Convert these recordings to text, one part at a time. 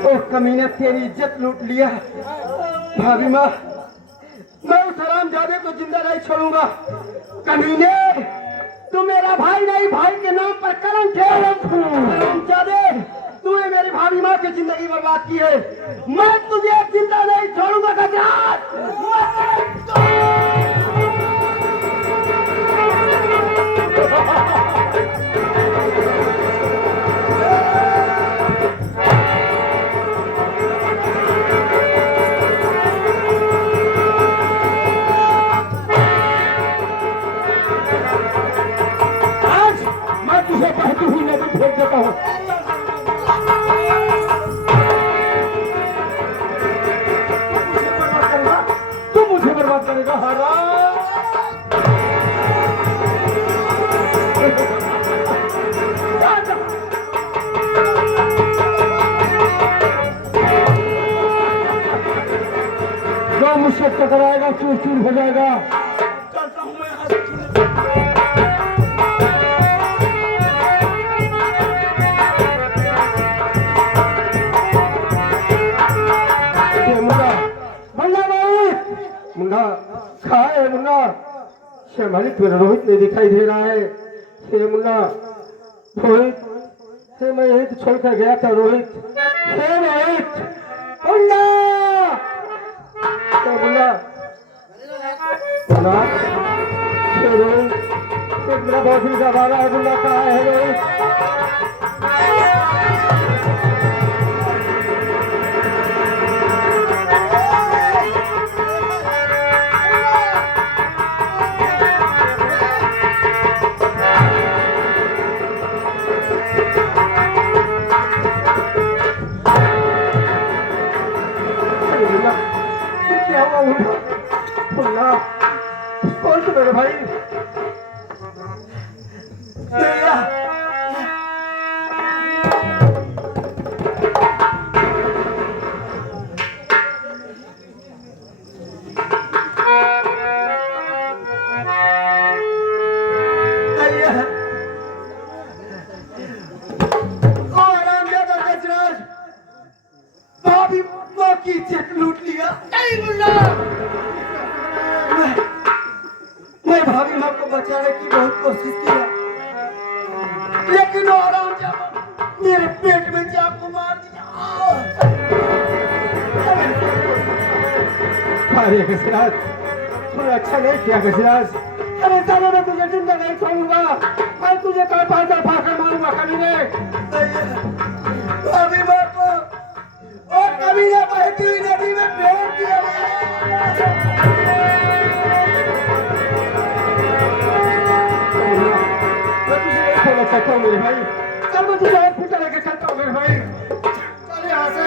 ओ कमीने तेरी इज्जत लूट लिया। भाभी माँ, मैं उस हरामजादे को जिंदा नहीं छोड़ूंगा। कमीने, तू मेरा भाई नहीं, भाई के नाम पर कलंक है। हरामजादे, तूने मेरी भाभी माँ की जिंदगी बर्बाद की है। मैं तुझे जिंदा नहीं छोड़ूंगा गजराज। तुझे कहती हुई नदी फेंक देता हूँ। तू मुझे बर्बाद करेगा हराम। जो मुझसे टकराएगा चूर चूर हो जाएगा। मुन्ना खाए मुन्ना, मालिक मेरा रोहित नहीं दिखाई दे रहा है। हे मुन्ना, रोहित, हे मैं यही तो छोड़कर गया था रोहित। हे रोहित, मुन्ना, मुन्ना, मुन्ना, हे रोहित, मेरा बहुत ही ज्यादा है। मुन्ना कहाँ है रोहित? कौन से मेरे भाई? भाभी माँ की इज्जत लूट लिया। मैं भाभी माँ को बचाने की बहुत कोशिश किया, लेकिन वो हरामजादा मेरे पेट में चाकू मार दिया। अरे गजराज, तूने अच्छा नहीं किया गजराज। अरे साले, मैं तुझे जिंदा नहीं छोड़ूंगा। मैं तुझे कल पाकर फाकर मारूंगा कमीने। भाभी माँ को और कमीने बहती हुई नदी में फेंक दिया। चलता हूँ मेरे भाई, कल मैं तुझे हॉस्पिटल लेके चलता हूँ मेरे भाई। चल यहाँ से।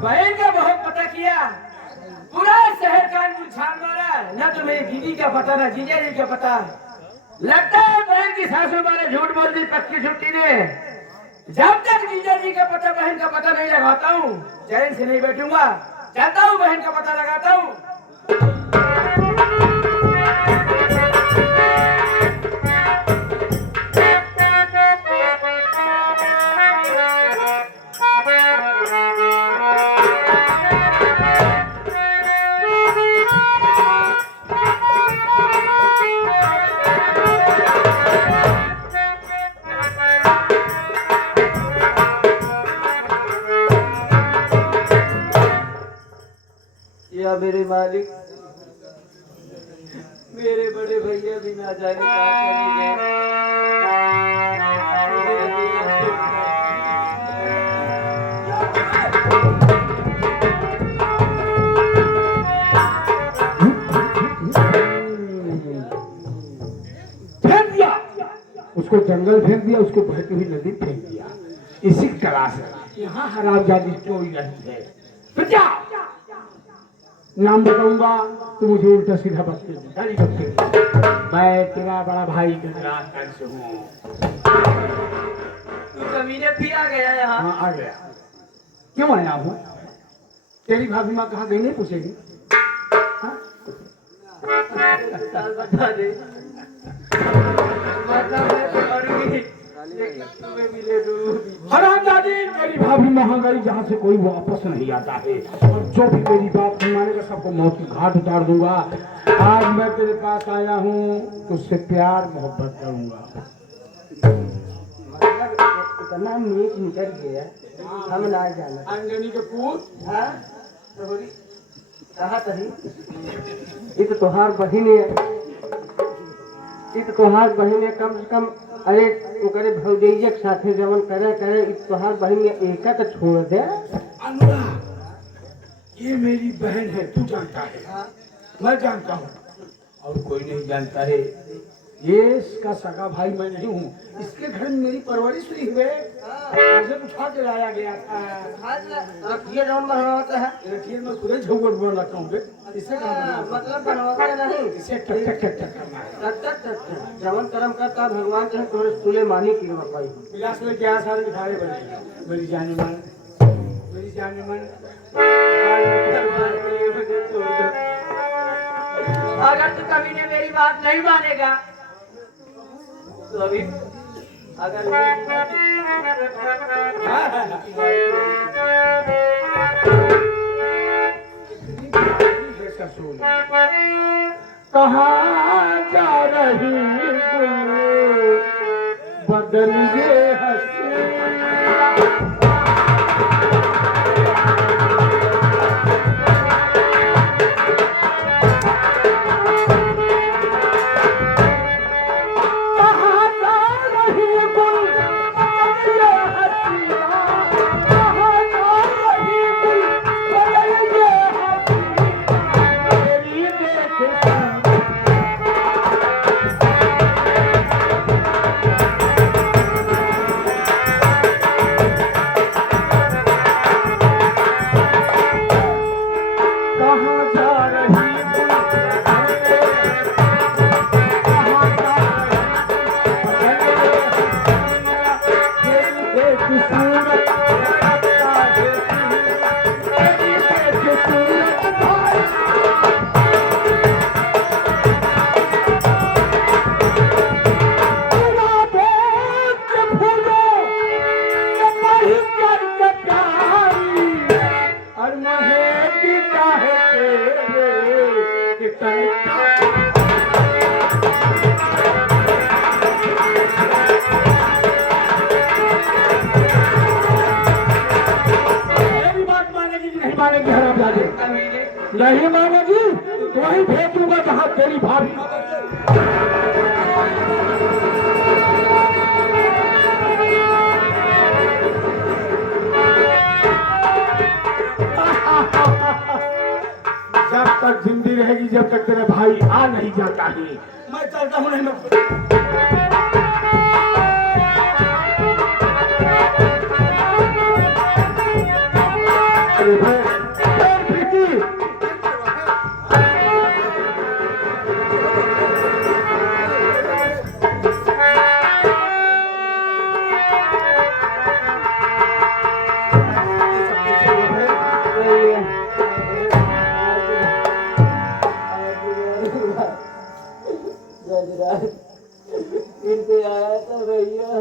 बहन का बहुत पता किया, पूरा शहर का छान मारा। न तो मेरी दीदी का पता, न जीजा जी का पता। लगता है बहन की सासू माँ ने झूठ बोल दी पक्की छुट्टी ने। जब तक जीजा जी का पता, बहन का पता नहीं लगाता हूँ, चैन से नहीं बैठूंगा। जाता हूँ, बहन का पता लगाता हूँ। या मेरे मालिक, मेरे बड़े भैया भी ना जाने कहाँ चले गए। उसको जंगल फेंक दिया, उसको बहती हुई नदी फेंक दिया। इसी क्लास है यहाँ हरामजादी चोरी रही है। फिर जाओ, नाम बताऊंगा तो मुझे उल्टा सीधा बकते। मैं तेरा बड़ा भाई गजराज से हूँ। तू कमीने भी आ गया यहाँ? हाँ आ गया। क्यों आया हूँ? तेरी भाभी माँ कहाँ गई नहीं पूछेगी? हाँ? बता दे हरामजादी, तेरी भाभी वहां गई जहाँ से कोई वापस नहीं आता है, और जो भी मेरी बात नहीं मानेगा सबको मौत की घाट उतार दूंगा। आज मैं तेरे पास आया हूँ तुझसे प्यार मोहब्बत करूंगा। इतना मीठ निकल गया हम ना जाना। अंजनी के पूत कहा तरी ये तो तोहार बहिन है, ये तो तोहार बहिन है। कम से कम अरे ओकरे भौजैया के साथे जवन करे करे इ तोहार बहिन है, एका तो छोड़ दे। अनुराग, ये मेरी बहन है, तू जानता है, मैं जानता हूँ, और कोई नहीं जानता है। ये इसका सगा भाई मैं नहीं हूँ, इसके घर में मेरी परवरिश हुई है, मुझे उठा के लाया गया था। रखिए जवन बनवाता है, रखिए मैं खुद ही झोंगड़ बनाता हूँ बे। इसे मतलब बनवाता नहीं, इसे टक टक टक टक करना है। तक जवन कर्म करता भगवान चाहे तोरे सुले मानी की पाई। विलास में क्या सारे दिखाए बने मेरी जाने मन, मेरी जाने मन। अगर तू कभी ने मेरी बात नहीं मानेगा तो अभी अगर कहाँ जा रही बदल ये हंसी। नहीं मानेगी तो वही भेजूंगा जहाँ तेरी भाभी। जब तक जिंदी रहेगी, जब तक तेरे भाई आ नहीं जाता है, मैं चलता हूँ। नहीं मैं आया था भैया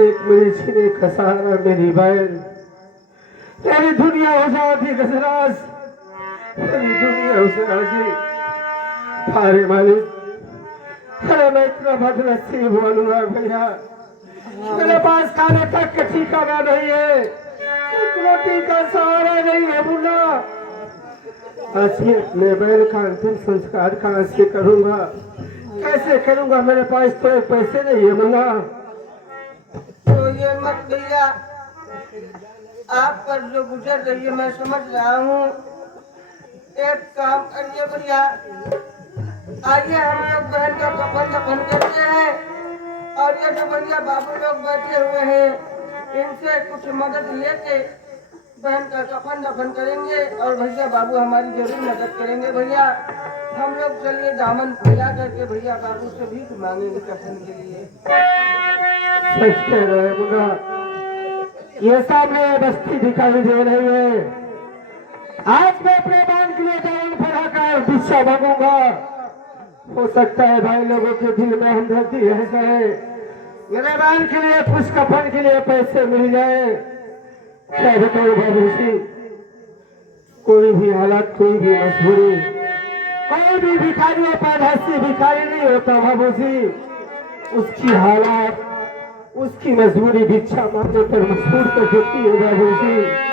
एक मेरी छीने खसारा मेरी बहन, तेरी दुनिया हो जाती गजराज, तेरी दुनिया हो जाती। अरे मालिक, अरे मैं इतना बदनसीब बनूंगा भैया, मेरे पास खाने तक का ठिकाना नहीं है, एक रोटी का सहारा नहीं है मुन्ना। आज मैं अपने बहन का अंतिम संस्कार कहाँ से करूँगा, कैसे करूँगा? मेरे पास तो पैसे नहीं है मुन्ना। तो ये मत भैया, आप पर जो गुजर रही है मैं समझ रहा हूँ। एक काम करिए भैया, आइए हम लोग बहन का कफन दफन करते हैं और ये जो भैया बाबू लोग बैठे हुए हैं इनसे कुछ मदद लेके बहन का कफन दफन करेंगे और भैया बाबू हमारी जरूर मदद करेंगे। भैया हम लोग चलिए दामन फैला करके भैया बाबू से भीख मांगेंगे कफन के लिए। सच कह रहे मुन्ना, ये सामने बस्ती दिखाई दे रही है। आज मैं अपने बहन के लिए दामन फैलाकर भिक्षा मांगूंगा। हो सकता है भाई लोगों के दिल में हमदर्दी है, मेरे बहन के लिए कुछ कफन के लिए पैसे मिल जाए। क्या बताओ बाबू जी, कोई भी हालत, कोई भी मजबूरी, कोई भी भिखारियों पर ऐसी भिखारी नहीं होता बाबू जी। उसकी हालत, उसकी मजबूरी भिक्षा मांगने पर मजबूर कर देती है बाबू जी।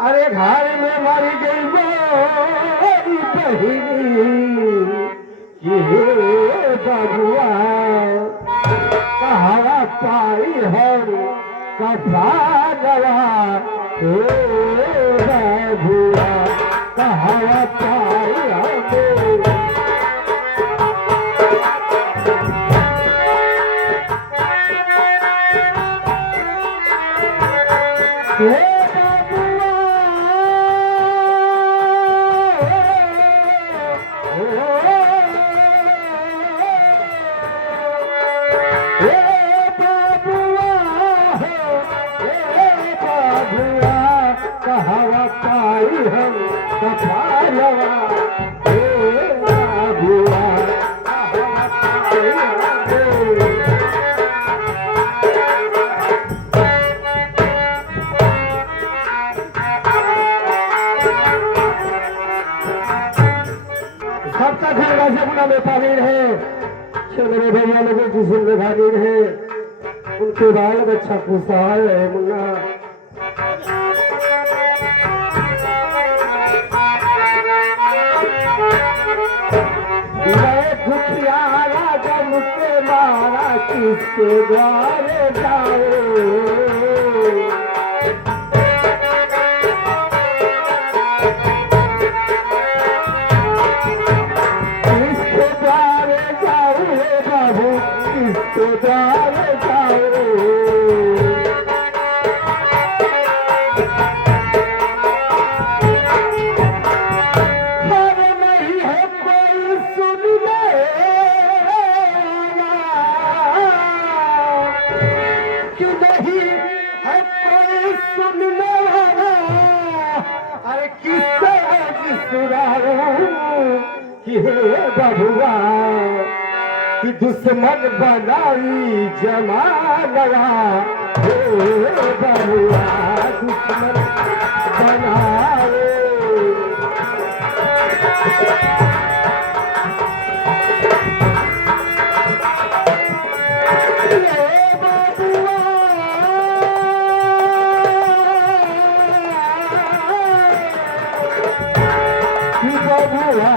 अरे घर में मर गई मेरी बहिनी, ये बबुआ कहावा पाई हम कफानवा, हे बबुआ कहावा पाई हमें। कहावा पाई हम कफानवा, हे बबुआ कहावा पाई हमें। सबका घर जमुना में पानी रहे, मेरे भैया लोगों की जिंदगानी रहे, उनके बाल बच्चा खुशहाल रहे मुन्ना। मैं भूखियारा जब के मारा किसके द्वारे जाओ, द्वारे जाओ। हर नहीं है कोई सुनने वाला, कि नहीं है कोई सुनने वाला। अरे किससे सुनाऊं कि हे बबुआ कि दुश्मन बनाई जमानवा, हे बबुआ दुश्मन बनाए। बबुआ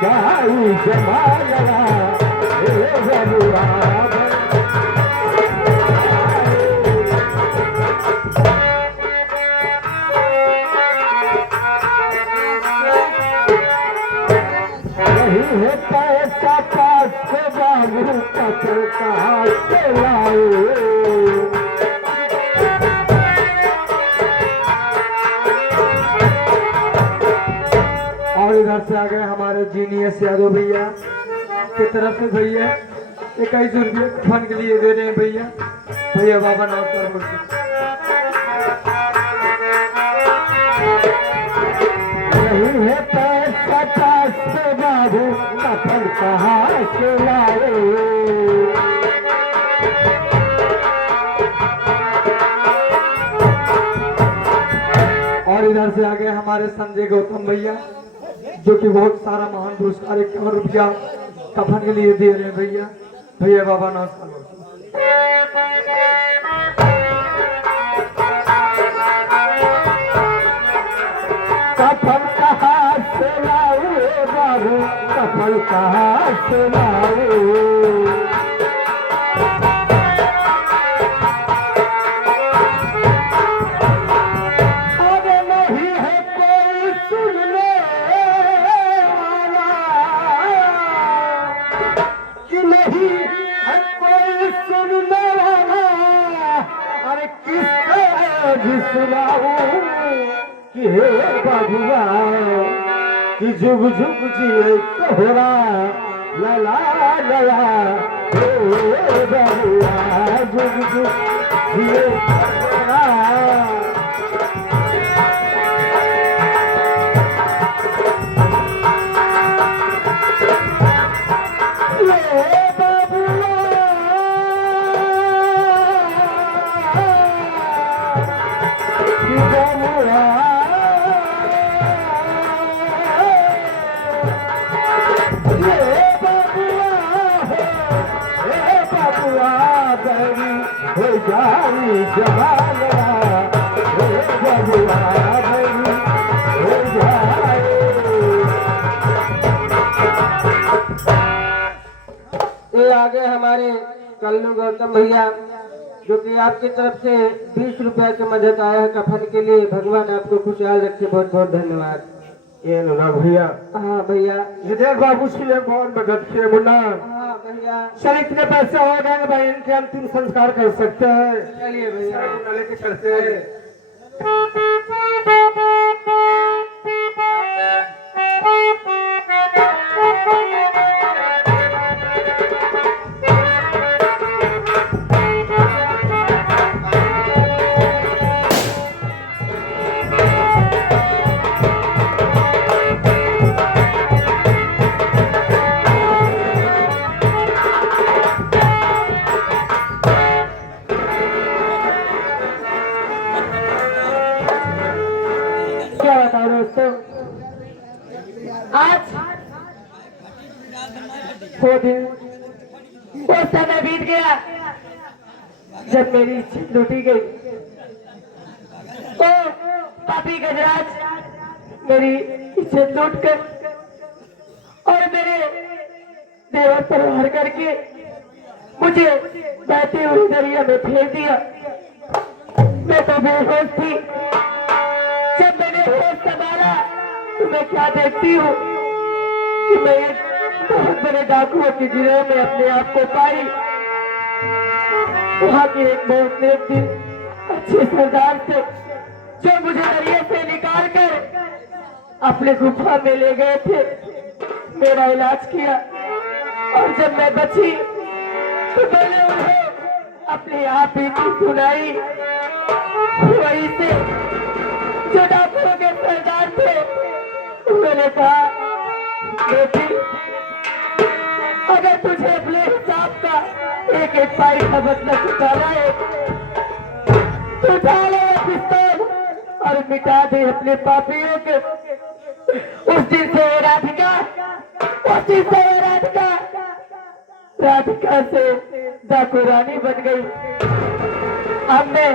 गाई जमानवा, हे बबुआ नहीं है पैसा पास से बाबू पत्थर कहाँ से लाए। और इधर से आ गए हमारे जीनियस यादव भैया की तरफ से भैया 21 रुपये फन के लिए दे रहे हैं भैया। भैया बाबा नमस्कार बोलते। नहीं है पैसा से बाबू कफन कहाँ से लाए। और इधर से आगे हमारे संजय गौतम भैया जो कि बहुत सारा महान पुरस्कार 51 रुपया कफन के लिए दे रहे हैं भैया। भैया बाबा नमस्कार। कफन कहाँ से लाऊं बाबू कफन कहाँ से लाऊं। कि हे बबुआ कि जुग जुग जिए तोहरा लला लला हे बबुआ जुग जुग जिए तोहरा। ये आगे हमारे कल्लू गौतम भैया जो कि आपकी तरफ से 20 रुपया की मदद आया है कफन के लिए। भगवान आपको खुशहाल रखे। बहुत बहुत धन्यवाद। ये अनुराग भैया। हाँ भैया। विजय बाबू के लिए बहुत मदद किए मुन्ना। हाँ भैया। सर इतने पैसे हो गए भाई इनके अंतिम संस्कार कर सकते हैं। चलिए भैया लेके चलते हैं। आज वो दिन वो समय बीत गया जब मेरी इज्जत लूटी गई। ओ पापी गजराज मेरी इज्जत लूट कर और मेरे देवर पर वार करके मुझे बहते हुए दरिया में फेंक दिया। मैं तो बेहोश थी। जब मैंने होश संभाला तो मैं क्या देखती हूँ कि मैं एक बहुत बड़े डाकुओं के गिरोह में अपने आप को पाई। वहाँ के एक बहुत नेक थी अच्छे सरदार थे जो मुझे दरिया से निकाल कर अपने गुफा में ले गए थे। मेरा इलाज किया और जब मैं बची तो मैंने उन्हें अपनी आप ही सुनाई। वहीं से जो डाकुओं के सरदार थे मैंने कहा बेटी अगर तुझे अपने हिसाब का एक एक पाई का बदला चुकाना है तो उठा ले पिस्तौल और मिटा दे अपने पापियों के। उस दिन से राधिका राधिका से डाकू रानी बन गई। अब मैं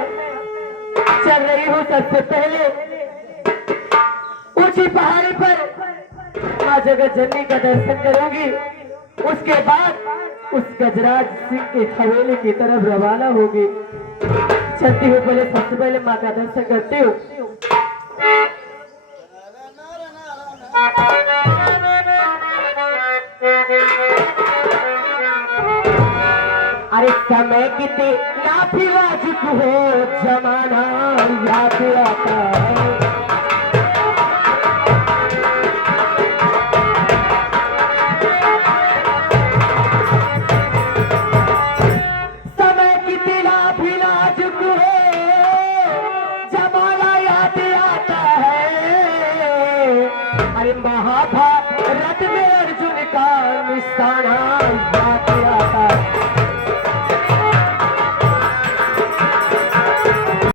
चल रही हूँ सबसे पहले ऊंची पहाड़ी पर माँ जगत जननी का दर्शन करूंगी। उसके बाद उस गजराज सिंह की हवेली की तरफ रवाना होगी। चलती हुई पहले सबसे पहले माँ का दर्शन करती हूँ। अरे समय कितना भी नाजुक हो जमाना याद आता है। समय कितना भी नाजुक हो जमाना याद आता है। अरे महाभारत सारा